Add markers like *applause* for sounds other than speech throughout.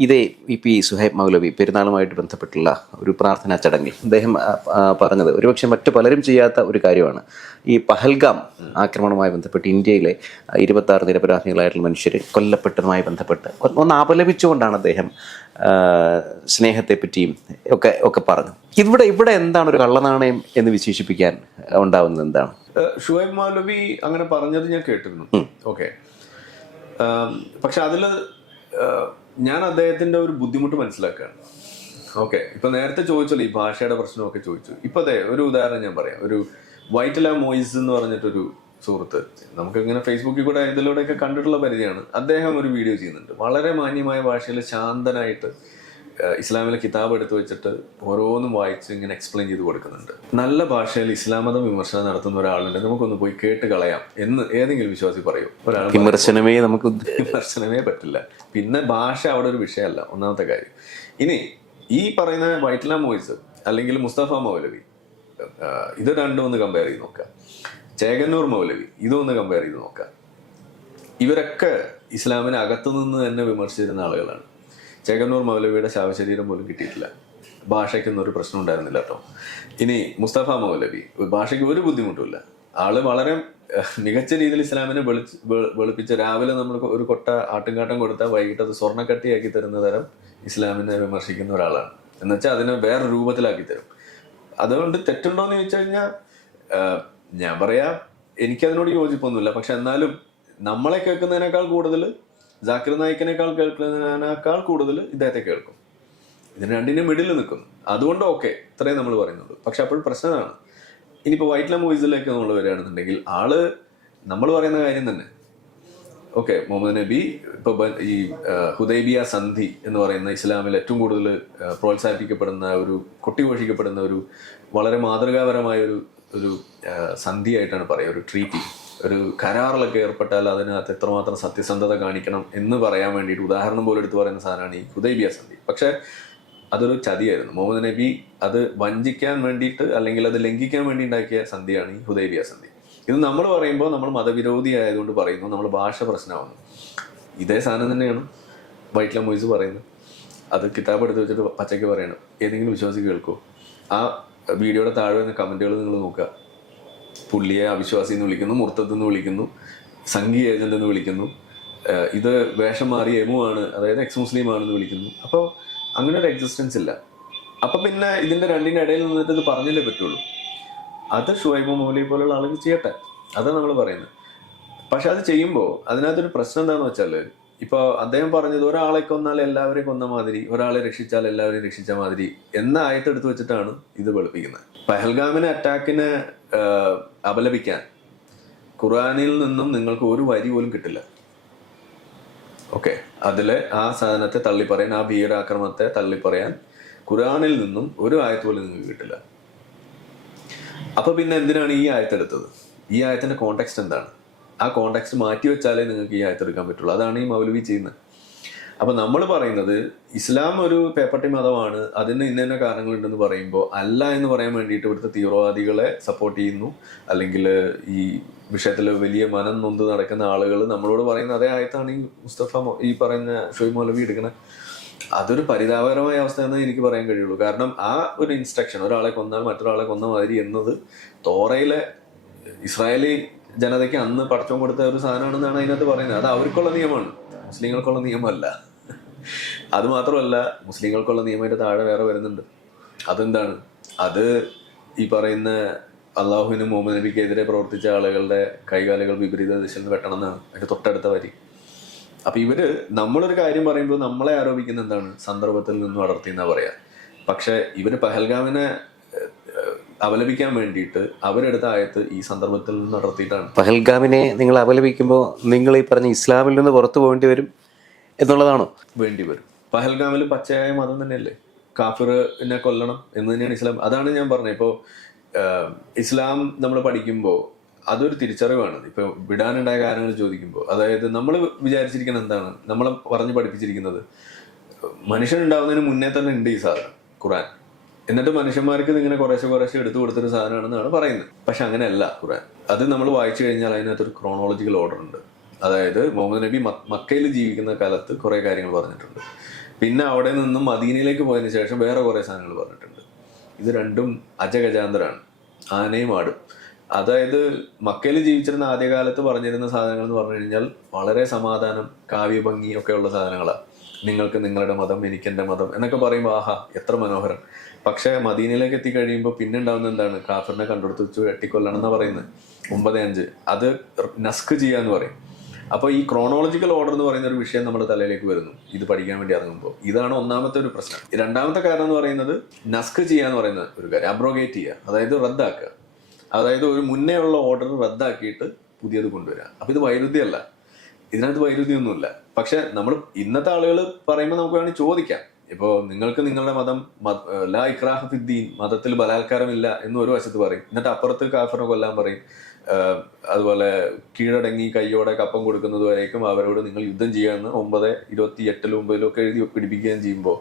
ഇതേ E P Suhaib മൗലവി പെരുന്നാളുമായിട്ട് ബന്ധപ്പെട്ടുള്ള ഒരു പ്രാർത്ഥനാ ചടങ്ങിൽ അദ്ദേഹം പറഞ്ഞത് ഒരുപക്ഷെ മറ്റു പലരും ചെയ്യാത്ത ഒരു കാര്യമാണ്. ഈ പഹൽഗാം ആക്രമണവുമായി ബന്ധപ്പെട്ട് ഇന്ത്യയിലെ ഇരുപത്തി ആറ് നിരപരാധികളായിട്ടുള്ള മനുഷ്യർ കൊല്ലപ്പെട്ടതുമായി ബന്ധപ്പെട്ട് ഒന്ന് ആപലപിച്ചുകൊണ്ടാണ് അപലപിച്ചുകൊണ്ടാണ് അദ്ദേഹം ആ, സ്നേഹത്തെ പറ്റിയും ഒക്കെ ഒക്കെ പറഞ്ഞു ഇവിടെ ഇവിടെ എന്താണ് ഒരു കള്ളനാണയം എന്ന് വിശേഷിപ്പിക്കാൻ ഉണ്ടാവുന്നത് എന്താണ്? ഷുഹൈബ് മൗലവി അങ്ങനെ പറഞ്ഞത് ഞാൻ കേട്ടിരുന്നു. ഓക്കെ. പക്ഷെ അതിൽ ഞാൻ അദ്ദേഹത്തിന്റെ ഒരു ബുദ്ധിമുട്ട് മനസ്സിലാക്കുകയാണ്. ഓക്കെ ഇപ്പൊ നേരത്തെ ചോദിച്ചല്ലോ ഈ ഭാഷയുടെ പ്രശ്നമൊക്കെ ചോദിച്ചു. ഇപ്പൊ അതെ ഒരു ഉദാഹരണം ഞാൻ പറയാം. ഒരു വൈറ്റല മോയിസ് എന്ന് പറഞ്ഞിട്ടൊരു സുഹൃത്ത് നമുക്ക് ഇങ്ങനെ ഫേസ്ബുക്കിൽ കൂടെ ഇതിലൂടെയൊക്കെ കണ്ടിട്ടുള്ള പരിധിയാണ് അദ്ദേഹം ഒരു വീഡിയോ ചെയ്യുന്നുണ്ട്. വളരെ മാന്യമായ ഭാഷയിൽ ശാന്തനായിട്ട് ഇസ്ലാമിലെ കിതാബ് എടുത്തു വെച്ചിട്ട് ഓരോന്നും വായിച്ച് ഇങ്ങനെ എക്സ്പ്ലെയിൻ ചെയ്ത് കൊടുക്കുന്നുണ്ട്. നല്ല ഭാഷയിൽ ഇസ്ലാം മതം വിമർശനം നടത്തുന്ന ഒരാളുണ്ട്. നമുക്കൊന്ന് പോയി കേട്ട് കളയാം എന്ന് ഏതെങ്കിലും വിശ്വാസി പറയൂ. ഒരാൾ വിമർശനമേ നമുക്ക് വിമർശനമേ പറ്റില്ല. പിന്നെ ഭാഷ അവിടെ ഒരു വിഷയമല്ല. ഒന്നാമത്തെ കാര്യം. ഇനി ഈ പറയുന്ന വൈറ്റ്ല മോയിസ് അല്ലെങ്കിൽ മുസ്തഫ മൗലവി ഇത് രണ്ടും ഒന്ന് കമ്പയർ ചെയ്ത് നോക്കുക. ചേകന്നൂർ മൗലവി ഇതൊന്ന് കമ്പയർ ചെയ്ത് നോക്കുക. ഇവരൊക്കെ ഇസ്ലാമിനെ അകത്തുനിന്ന് തന്നെ വിമർശിച്ചിരുന്ന ആളുകളാണ്. ചേകന്നൂർ മൗലവിയുടെ ശവശരീരം പോലും കിട്ടിയിട്ടില്ല. ഭാഷയ്ക്കൊന്നും ഒരു പ്രശ്നം ഉണ്ടായിരുന്നില്ല കേട്ടോ. ഇനി മുസ്തഫ മൗലവി ഭാഷയ്ക്ക് ഒരു ബുദ്ധിമുട്ടുമില്ല ആൾ വളരെ മികച്ച രീതിയിൽ ഇസ്ലാമിനെ വെളിച്ച് വെളുപ്പിച്ച് രാവിലെ നമ്മൾ ഒരു കൊട്ട ആട്ടുംകാട്ടം കൊടുത്താൽ വൈകിട്ട് അത് സ്വർണക്കട്ടിയാക്കി തരുന്ന തരം ഇസ്ലാമിനെ വിമർശിക്കുന്ന ഒരാളാണ്. എന്നുവെച്ചാൽ അതിനെ വേറെ രൂപത്തിലാക്കി തരും. അതുകൊണ്ട് തെറ്റുണ്ടോ എന്ന് ചോദിച്ചു കഴിഞ്ഞാൽ ഞാൻ പറയാ എനിക്കതിനോട് യോജിപ്പൊന്നുമില്ല. പക്ഷെ എന്നാലും നമ്മളെ കേൾക്കുന്നതിനേക്കാൾ കൂടുതൽ ജാക്കിർ നായിക്കിനേക്കാൾ കേൾക്കുന്നതിനേക്കാൾ കൂടുതൽ ഇദ്ദേഹത്തെ കേൾക്കും. ഇതിന് രണ്ടിനും മിഡിൽ നിൽക്കുന്നു. അതുകൊണ്ട് ഓക്കെ ഇത്രയും നമ്മൾ പറയുന്നുള്ളൂ. പക്ഷെ അപ്പോൾ പ്രശ്നമാണ് ഇനിയിപ്പോൾ വൈറ്റ്ല മൂവീസിലേക്ക് നമ്മൾ വരികയാണെന്നുണ്ടെങ്കിൽ ആൾ നമ്മൾ പറയുന്ന കാര്യം തന്നെ. ഓക്കെ മുഹമ്മദ് നബി ഇപ്പൊ ഈ ഹുദൈബിയ സന്ധി എന്ന് പറയുന്ന ഇസ്ലാമിൽ ഏറ്റവും കൂടുതൽ പ്രോത്സാഹിപ്പിക്കപ്പെടുന്ന ഒരു കൊട്ടിഘോഷിക്കപ്പെടുന്ന ഒരു വളരെ മാതൃകാപരമായ ഒരു ഒരു സന്ധിയായിട്ടാണ് പറയുക ഒരു ട്രീറ്റി ഒരു കരാറിലൊക്കെ ഏർപ്പെട്ടാൽ അതിനകത്ത് എത്രമാത്രം സത്യസന്ധത കാണിക്കണം എന്ന് പറയാൻ വേണ്ടിയിട്ട് ഉദാഹരണം പോലെ എടുത്തു പറയുന്ന സാധനമാണ് ഈ ഹുദൈബിയ സന്ധി. പക്ഷെ അതൊരു ചതിയായിരുന്നു. മുഹമ്മദ് നബി അത് വഞ്ചിക്കാൻ വേണ്ടിയിട്ട് അല്ലെങ്കിൽ അത് ലംഘിക്കാൻ വേണ്ടി ഉണ്ടാക്കിയ സന്ധിയാണ് ഈ ഹുദൈബിയ സന്ധി. ഇത് നമ്മൾ പറയുമ്പോൾ നമ്മൾ മതവിരോധി ആയതുകൊണ്ട് പറയുന്നു. നമ്മൾ ഭാഷ പ്രശ്നമാണ് ഇതേ സാധനം തന്നെയാണ് വൈറ്റ്ല മൊയ്സ് പറയുന്നത്. അത് കിതാബ് എടുത്ത് വെച്ചിട്ട് പച്ചയ്ക്ക് പറയണം. ഏതെങ്കിലും വിശ്വാസി കേൾക്കോ. ആ വീഡിയോയുടെ താഴെ വരുന്ന കമന്റുകൾ നിങ്ങൾ നോക്കുക. പുള്ളിയെ അവിശ്വാസി എന്ന് വിളിക്കുന്നു മുർത്തത്ത് എന്ന് വിളിക്കുന്നു സംഘി ഏജന്റ് എന്ന് വിളിക്കുന്നു. ഇത് വേഷം മാറി എമു ആണ് അതായത് എക്സ് മുസ്ലിം ആണെന്ന് വിളിക്കുന്നു. അപ്പോൾ അങ്ങനെ ഒരു എക്സിസ്റ്റൻസ് ഇല്ല. അപ്പൊ പിന്നെ ഇതിന്റെ രണ്ടിന്റെ ഇടയിൽ നിന്നിട്ട് ഇത് പറഞ്ഞല്ലേ പറ്റുള്ളൂ. അത് ഷുഹൈബ് മൗലി പോലുള്ള ആളുകൾ ചെയ്യട്ടെ. അതാണ് നമ്മൾ പറയുന്നത് പക്ഷെ അത് ചെയ്യുമ്പോൾ അതിനകത്തൊരു പ്രശ്നം എന്താണെന്ന് വെച്ചാൽ ഇപ്പൊ അദ്ദേഹം പറഞ്ഞത് ഒരാളെ കൊന്നാൽ എല്ലാവരെയും കൊന്ന മാതിരി ഒരാളെ രക്ഷിച്ചാൽ എല്ലാവരെയും രക്ഷിച്ച മാതിരി എന്ന എടുത്തു വെച്ചിട്ടാണ് ഇത് വെളുപ്പിക്കുന്നത്. പഹൽഗാമിനെ അറ്റാക്കിനെ അപലപിക്കാൻ. ഖുറാനിൽ നിന്നും നിങ്ങൾക്ക് ഒരു വരി പോലും കിട്ടില്ല. ഓക്കെ. അതിലെ ആ സാധനത്തെ തള്ളിപ്പറയാൻ ആ ഭീകരാക്രമണത്തെ തള്ളിപ്പറയാൻ ഖുറാനിൽ നിന്നും ഒരു ആയത്ത് പോലും നിങ്ങൾക്ക് കിട്ടില്ല. അപ്പൊ പിന്നെ എന്തിനാണ് ഈ ആയത്തെടുത്തത് ഈ ആയത്തിന്റെ കോണ്ടെക്സ്റ്റ് എന്താണ്? ആ കോണ്ടെക്സ്റ്റ് മാറ്റി വെച്ചാലേ നിങ്ങൾക്ക് ഈ ആയത്തെടുക്കാൻ പറ്റുള്ളൂ. അതാണ് ഈ മൗലവി ചെയ്യുന്നത്. അപ്പൊ നമ്മൾ പറയുന്നത് ഇസ്ലാം ഒരു പേപ്പട്ടി മതമാണ് അതിന് ഇന്ന ഇന്ന കാരണങ്ങളുണ്ടെന്ന് പറയുമ്പോൾ അല്ല എന്ന് പറയാൻ വേണ്ടിയിട്ട് ഇവിടുത്തെ തീവ്രവാദികളെ സപ്പോർട്ട് ചെയ്യുന്നു. അല്ലെങ്കിൽ ഈ വിഷയത്തിൽ വലിയ മനം നൊന്ത് നടക്കുന്ന ആളുകൾ നമ്മളോട് പറയുന്ന അതേ ആയത്താണ് ഈ മുസ്തഫ ഈ പറയുന്ന ഷൊയ് മൗലവി എടുക്കുന്നത് അതൊരു പരിതാപകരമായ അവസ്ഥ എന്നേ എനിക്ക് പറയാൻ കഴിയുള്ളൂ. കാരണം ആ ഒരു ഇൻസ്ട്രക്ഷൻ ഒരാളെ കൊന്നാൽ മറ്റൊരാളെ കൊന്ന മാതിരി എന്നത് തോറയിലെ ഇസ്രായേലി ജനതയ്ക്ക് അന്ന് പടച്ചം കൊടുത്ത ഒരു സാധനമാണെന്നാണ് അതിനകത്ത് പറയുന്നത്. അത് അവർക്കുള്ള നിയമമാണ്. മുസ്ലിങ്ങൾക്കുള്ള നിയമമല്ല. അത് മാത്രമല്ല മുസ്ലിങ്ങൾക്കുള്ള നിയമത്തിന്റെ താഴെ വേറെ വരുന്നുണ്ട്. അതെന്താണ്? അത് ഈ പറയുന്ന അള്ളാഹുവിനും മുഹമ്മദ് നബിക്കെതിരെ പ്രവർത്തിച്ച ആളുകളുടെ കൈകാലുകൾ വിപരീത ദിശയിൽ വെട്ടണം എന്നാണ് എന്റെ തൊട്ടടുത്ത വരി. അപ്പൊ ഇവർ നമ്മളൊരു കാര്യം പറയുമ്പോൾ നമ്മളെ ആരോപിക്കുന്ന എന്താണ്? സന്ദർഭത്തിൽ നിന്ന് വളർത്തി എന്നാ പറയാ. പക്ഷെ ഇവർ പഹൽഗാമിനെ അവലപിക്കാൻ വേണ്ടിയിട്ട് അവരെടുത്ത ആയത്ത് ഈ സന്ദർഭത്തിൽ നിന്ന് നടത്തിയിട്ടാണ് പഹൽഗാമിനെ നിങ്ങൾ അപലപിക്കുമ്പോൾ നിങ്ങൾ ഈ പറഞ്ഞ ഇസ്ലാമിൽ നിന്ന് പുറത്തു പോകേണ്ടി വരും? എന്നുള്ളതാണോ. വേണ്ടി വരും. പഹൽഗാമിൽ പച്ചയായ മതം തന്നെയല്ലേ? കാഫിറിനെ കൊല്ലണം എന്ന് തന്നെയാണ് ഇസ്ലാം. അതാണ് ഞാൻ പറഞ്ഞത്. ഇപ്പോൾ ഇസ്ലാം നമ്മൾ പഠിക്കുമ്പോൾ അതൊരു തിരിച്ചറിവാണ്. ഇപ്പൊ വിടാനുണ്ടായ കാരണങ്ങൾ ചോദിക്കുമ്പോൾ അതായത് നമ്മൾ വിചാരിച്ചിരിക്കുന്നത് എന്താണ്? നമ്മൾ പറഞ്ഞ് പഠിപ്പിച്ചിരിക്കുന്നത് മനുഷ്യൻ ഉണ്ടാവുന്നതിന് മുന്നേ തന്നെ ഉണ്ട് ഈ സാധനം ഖുറാൻ എന്നിട്ട് മനുഷ്യന്മാർക്ക് ഇതിങ്ങനെ കുറേശ്ശെ കുറേശ്ശെ എടുത്തു കൊടുത്തൊരു സാധനമാണെന്നാണ് പറയുന്നത്. പക്ഷെ അങ്ങനെയല്ല ഖുറാൻ അത് നമ്മൾ വായിച്ചു കഴിഞ്ഞാൽ അതിനകത്തൊരു ക്രോണോളജിക്കൽ ഓർഡർ ഉണ്ട്. അതായത് മുഹമ്മദ് നബി മക്കയിൽ ജീവിക്കുന്ന കാലത്ത് കുറേ കാര്യങ്ങൾ പറഞ്ഞിട്ടുണ്ട്. പിന്നെ അവിടെ നിന്നും മദീനയിലേക്ക് പോയതിന് ശേഷം വേറെ കുറേ സാധനങ്ങൾ പറഞ്ഞിട്ടുണ്ട്. ഇത് രണ്ടും അജഗജാന്തരാണ്. ആനയും ആടും. അതായത് മക്കയിൽ ജീവിച്ചിരുന്ന ആദ്യകാലത്ത് പറഞ്ഞിരുന്ന സാധനങ്ങൾ എന്ന് പറഞ്ഞു കഴിഞ്ഞാൽ വളരെ സമാധാനം കാവ്യഭംഗി ഒക്കെ ഉള്ള സാധനങ്ങളാണ് നിങ്ങൾക്ക് നിങ്ങളുടെ മതം എനിക്ക് എന്റെ മതം എന്നൊക്കെ പറയുമ്പോൾ ആഹാ എത്ര മനോഹരം. പക്ഷേ മദീനയിലേക്ക് എത്തിക്കഴിയുമ്പോൾ പിന്നെ ഉണ്ടാവുന്ന എന്താണ്? കാഫറിനെ കണ്ടെടുത്ത് വെച്ചു വെട്ടിക്കൊല്ലണം പറയുന്നത്. ഒമ്പത് അഞ്ച്. അത് നസ്ക് ചെയ്യാന്ന് പറയും. അപ്പോൾ ഈ ക്രോണോളജിക്കൽ ഓർഡർ എന്ന് പറയുന്ന ഒരു വിഷയം നമ്മുടെ തലയിലേക്ക് വരുന്നു. ഇത് പഠിക്കാൻ വേണ്ടി ഇറങ്ങുമ്പോൾ. ഇതാണ് ഒന്നാമത്തെ ഒരു പ്രശ്നം. രണ്ടാമത്തെ കാരണം എന്ന് പറയുന്നത് നസ്ക് ചെയ്യുക ചെയ്യാന്ന് പറയുന്ന ഒരു കാര്യം അബ്രോഗേറ്റ് ചെയ്യുക അതായത് റദ്ദാക്കുക. അതായത് ഒരു മുന്നേ ഉള്ള ഓർഡർ റദ്ദാക്കിയിട്ട് പുതിയത് കൊണ്ടുവരിക. അപ്പോൾ ഇത് വൈരുദ്ധ്യമല്ല ഇതിനകത്ത് വൈരുദ്ധ്യമൊന്നുമില്ല പക്ഷെ നമ്മൾ ഇന്നത്തെ ആളുകൾ പറയുമ്പോൾ നമുക്ക് വേണമെങ്കിൽ ചോദിക്കാം. ഇപ്പോൾ നിങ്ങൾക്ക് നിങ്ങളുടെ മതം ലാ ഇക്രാഹ ഫിദ്ദീൻ മതത്തിൽ ബലാത്കാരമില്ല എന്ന് ഒരു വശത്ത് പറയും. എന്നിട്ട് അപ്പുറത്ത് കാഫറിനെ കൊല്ലാൻ പറയും. അതുപോലെ കീഴടങ്ങി കയ്യോടെ കപ്പം കൊടുക്കുന്നത് വരേക്കും അവരോട് നിങ്ങൾ യുദ്ധം ചെയ്യാമെന്ന് ഒമ്പത് ഇരുപത്തി എട്ടിലും ഒമ്പതിലും ഒക്കെ എഴുതി പിടിപ്പിക്കുകയും ചെയ്യുമ്പോൾ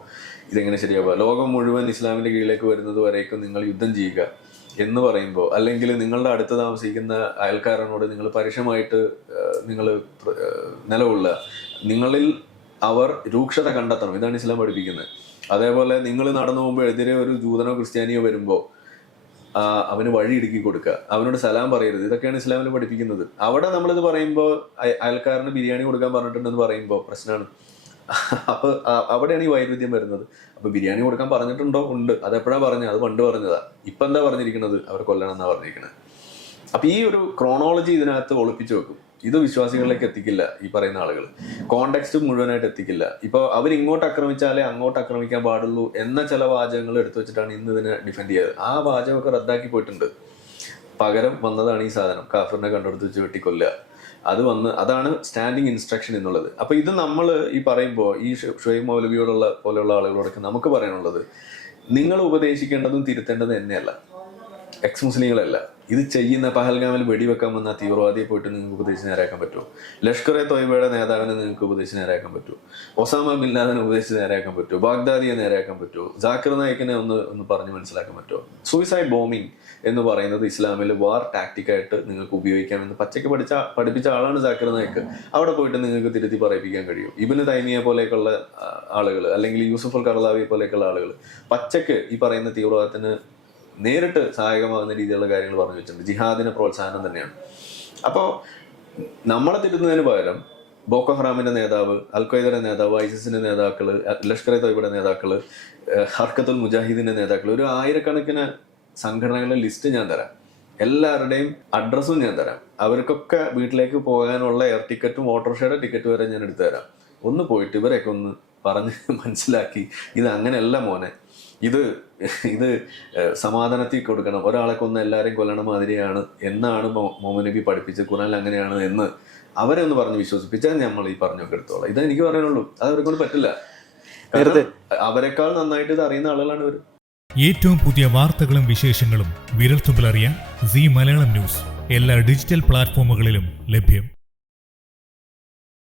ഇതെങ്ങനെ ശരിയാവുക? ലോകം മുഴുവൻ ഇസ്ലാമിന്റെ കീഴിലേക്ക് വരുന്നത് വരേക്കും നിങ്ങൾ യുദ്ധം ചെയ്യുക എന്ന് പറയുമ്പോൾ അല്ലെങ്കിൽ നിങ്ങളുടെ അടുത്ത് താമസിക്കുന്ന അയൽക്കാരനോട് നിങ്ങൾ പരുഷമായിട്ട് നിങ്ങൾ നിലകൊള്ളുക. നിങ്ങളിൽ അവർ രൂക്ഷത കണ്ടെത്തണം. ഇതാണ് ഇസ്ലാം പഠിപ്പിക്കുന്നത്. അതേപോലെ നിങ്ങൾ നടന്നു പോകുമ്പോൾ എതിരെ ഒരു ജൂതനോ ക്രിസ്ത്യാനിയോ വരുമ്പോൾ അവന് വഴി ഇടുക്കി കൊടുക്കുക. അവനോട് സലാം പറയരുത്. ഇതൊക്കെയാണ് ഇസ്ലാമിൽ പഠിപ്പിക്കുന്നത്. അവിടെ നമ്മളിത് പറയുമ്പോൾ അയ- അയൽക്കാരന് ബിരിയാണി കൊടുക്കാൻ പറഞ്ഞിട്ടുണ്ടെന്ന് പറയുമ്പോൾ പ്രശ്നമാണ് അപ്പോൾ അവിടെയാണ് ഈ വൈരുദ്ധ്യം വരുന്നത്. അപ്പോൾ ബിരിയാണി കൊടുക്കാൻ പറഞ്ഞിട്ടുണ്ടോ? ഉണ്ട്. അത് എപ്പോഴാ പറഞ്ഞത് അത് പണ്ട് പറഞ്ഞതാ. ഇപ്പൊ എന്താ പറഞ്ഞിരിക്കുന്നത്? അവർ കൊല്ലണം എന്നാ പറഞ്ഞിരിക്കുന്നത് അപ്പൊ ഈ ഒരു ക്രോണോളജി ഇതിനകത്ത് ഒളിപ്പിച്ചു വെക്കും. ഇത് വിശ്വാസികളിലേക്ക് എത്തിക്കില്ല ഈ പറയുന്ന ആളുകൾ. കോണ്ടെക്സ്റ്റ് മുഴുവനായിട്ട് എത്തിക്കില്ല. ഇപ്പൊ അവർ ഇങ്ങോട്ട് ആക്രമിച്ചാലേ അങ്ങോട്ട് ആക്രമിക്കാൻ പാടുള്ളൂ എന്ന ചില വാചകങ്ങൾ എടുത്തു വെച്ചിട്ടാണ് ഇന്ന് ഇതിനെ ഡിഫെൻഡ് ചെയ്തത്. ആ വാചകമൊക്കെ റദ്ദാക്കി പോയിട്ടുണ്ട്. പകരം വന്നതാണ് ഈ സാധനം. കാഫറിനെ കണ്ടെടുത്ത് വെച്ച് വെട്ടിക്കൊല്ലുക. അത് വന്ന് അതാണ് സ്റ്റാൻഡിങ് ഇൻസ്ട്രക്ഷൻ എന്നുള്ളത്. അപ്പൊ ഇത് നമ്മൾ ഈ പറയുമ്പോൾ ഈ ഷുഹൈബ് മൗലവിയോടുള്ള പോലെയുള്ള ആളുകളോടൊക്കെ നമുക്ക് പറയാനുള്ളത് നിങ്ങൾ ഉപദേശിക്കേണ്ടതും തിരുത്തേണ്ടതും എന്നെയല്ല. എക്സ് മുസ്ലിങ്ങളല്ല ഇത് ചെയ്യുന്ന പഹൽഗാമിൽ വെടിവെക്കാൻ വന്ന തീവ്രവാദിയെ പോയിട്ട് നിങ്ങൾക്ക് ഉപദേശിച്ച് നേരാക്കാൻ പറ്റുമോ? ലഷ്കർ എ തൊയ്ബയുടെ നേതാവിനെ നിങ്ങൾക്ക് ഉപദേശിച്ച് നേരാക്കാൻ പറ്റുമോ? ഒസാമ ബിൻ ലാദനെ ഉപദേശിച്ച് നേരാക്കാൻ പറ്റുമോ? ബാഗ്ദാദിയെ നേരാക്കാൻ പറ്റുമോ? ജാക്കിർ നായിക്കിനെ ഒന്ന് ഒന്ന് പറഞ്ഞ് മനസ്സിലാക്കാൻ പറ്റുമോ? സൂയിസൈഡ് ബോംബിംഗ് എന്ന് പറയുന്നത് ഇസ്ലാമിൽ വാർ ടാക്ടിക്കായിട്ട് നിങ്ങൾക്ക് ഉപയോഗിക്കാമെന്ന് പച്ചയ്ക്ക് പഠിച്ച പഠിപ്പിച്ച ആളാണ് ജാക്കിർ നായിക്ക് അവിടെ പോയിട്ട് നിങ്ങൾക്ക് തിരുത്തി പറയിപ്പിക്കാൻ കഴിയും. ഇബിന് തൈമിയെ പോലെയൊക്കെയുള്ള ആളുകൾ അല്ലെങ്കിൽ യൂസുഫ് അൽ പോലെയൊക്കെയുള്ള ആളുകൾ പച്ചക്ക് ഈ പറയുന്ന തീവ്രവാദത്തിന് നേരിട്ട് സഹായകമാകുന്ന രീതിയിലുള്ള കാര്യങ്ങൾ പറഞ്ഞു വെച്ചിട്ടുണ്ട്. ജിഹാദിന് പ്രോത്സാഹനം തന്നെയാണ്. അപ്പോൾ നമ്മളെ തിരുത്തുന്നതിന് പകരം ബോക്കോ ഹറാമിന്റെ നേതാവ് അൽ ഖ്വയ്ദയുടെ നേതാവ് ഐസിസിന്റെ നേതാക്കൾ ലഷ്കർ എ തൊയ്ബയുടെ നേതാക്കൾ ഏഹ് ഹർക്കത്തുൽ മുജാഹിദിന്റെ നേതാക്കൾ ഒരു ആയിരക്കണക്കിന് സംഘടനകളുടെ ലിസ്റ്റ് ഞാൻ തരാം. എല്ലാവരുടെയും അഡ്രസ്സും ഞാൻ തരാം. അവർക്കൊക്കെ വീട്ടിലേക്ക് പോകാനുള്ള എയർ ടിക്കറ്റും ഓട്ടോറിക്ഷയുടെ ടിക്കറ്റ് വരെ ഞാൻ എടുത്തു തരാം. ഒന്ന് പോയിട്ട് ഇവരെയൊക്കെ ഒന്ന് പറഞ്ഞ് *laughs* മനസ്സിലാക്കി ഇത് അങ്ങനെയല്ല മോനെ. ഇത് ഇത് സമാധാനത്തിൽ കൊടുക്കണം. ഒരാളെ കൊന്ന് എല്ലാവരെയും കൊല്ലണ മാതിരിയാണ് എന്നാണ് മോമനബി മുഹമ്മദ് നബി പഠിപ്പിച്ചത് ഖുറാനിൽ അങ്ങനെയാണ് എന്ന് അവരെ ഒന്ന് പറഞ്ഞ് വിശ്വസിപ്പിച്ചാൽ നമ്മൾ ഈ പറഞ്ഞൊക്കെ എടുത്തോളാം. ഇതേ എനിക്ക് പറയാനുള്ളൂ. അത് അവരെ കൊണ്ട് പറ്റില്ല. നേരത്തെ- അവരെക്കാൾ നന്നായിട്ട് ഇത് അറിയുന്ന ആളുകളാണ് ഇവർ ഏറ്റവും പുതിയ വാർത്തകളും വിശേഷങ്ങളും വിരൽത്തുമ്പിലറിയാൻ സി മലയാളം ന്യൂസ്. എല്ലാ ഡിജിറ്റൽ പ്ലാറ്റ്ഫോമുകളിലും ലഭ്യം.